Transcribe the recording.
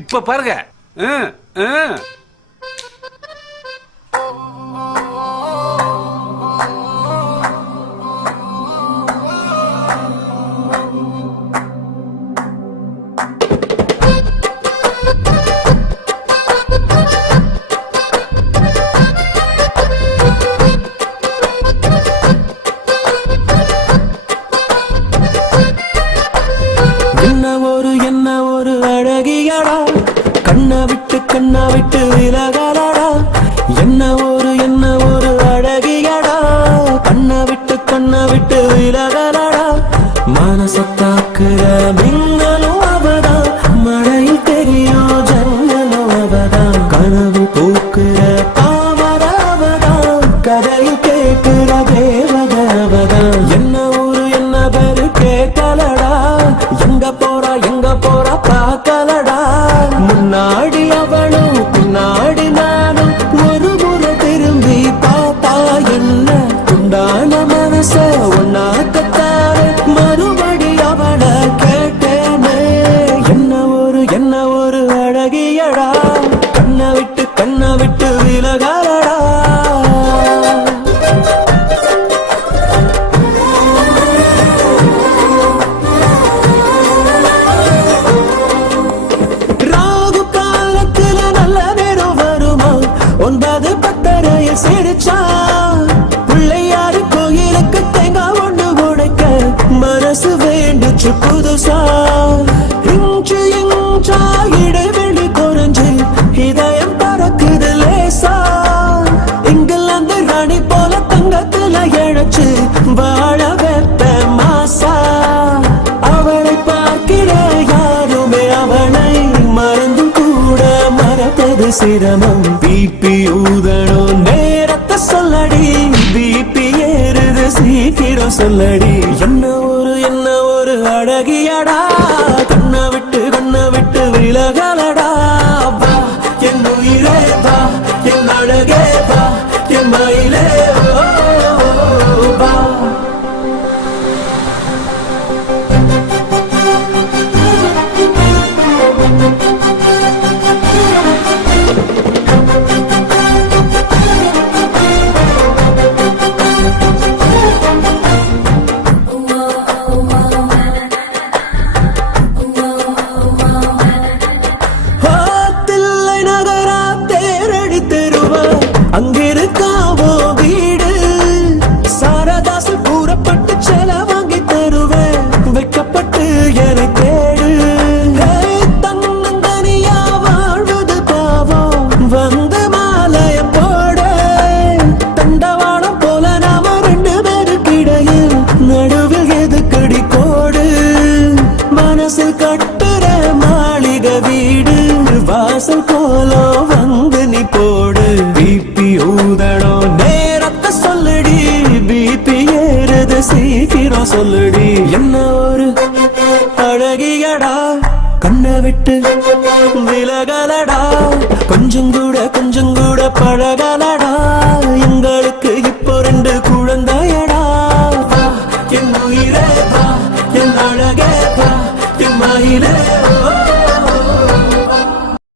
இப்ப பாருங்க. என்ன ஒரு அழகியடா, கண்ணை விட்டு விலகலடா. என்ன ஒரு அழகியடா, கண்ணை விட்டு விலகலடா. மனசத்தாக்குற மின்னலும் அவதான், மழையில் தெரியும் ஜன்னலும் அவதான். கனவு பூக்குற தாமர அவதான், கதையில் கேட்கிற தேவத அவதான். என்ன பேரு கேட்கலடா, எங்க போறா பார்க்கலடா. முன்னாடி அவளும் பின்னாடி நானும், ஒரு முறை திரும்பி பார்த்தா என்ன துண்டான மனச ஒன்னாக்கத்தாரு மறுபடி அவளை கேட்டேனே. என்ன ஒரு அழகியடா, கண்ணை விட்டு விலகலடா. ஒன்பது பத்தரையில் சிரிச்சா, பிள்ளையாரு கோயிலுக்கு தேங்காய் ஒண்ணு உடைக்க மனசு வேண்டுச்சு புதுசா. இஞ்சா இடைவெளி குறைஞ்சு இதயம் பறக்குது லேசா. இங்கிலாந்து ராணி போல தங்கத்துல இழைச்சு வாழ வைப்ப மாசா. அவளை பார்க்கிற யாருமே அவனை மறந்தும் கூட மறப்பது சிரமம். பிபி ஊதணும் நேரத்தை சொல்லடி, பிபி ஏறுது சீக்கிரம் சொல்லடி. என்ன ஒரு அழகியடா, கண்ணை விட்டு விலகலடா. வா என் உயிரே வா, என் அழகே வா, என் மயிலே வா. அங்கிருக்காவோ வீடு, சாரதாசு கூறப்பட்டு செல வாங்கி தருவேன், வைக்கப்பட்டு என தேடு. தன்னந்தனியா வாழ்வது பாவம், வந்து மாலைய போட. தண்டவாளம் போல நாம ரெண்டு பேருக்கிடையில், நடுவில் எதுக்கடி கோடு. மனசில் கட்டுற மாளிகை வீடு, வாசல் கோலம் வந்து நீ போடு. பிபி ஊதணும் நேரத்தை சொல்லடி, பிபி ஏறுது சீக்கிரம் சொல்லடி. என்ன ஒரு அழகியடா, கண்ணை விட்டு விலகலடா. கொஞ்சம் கூட பழகலடா.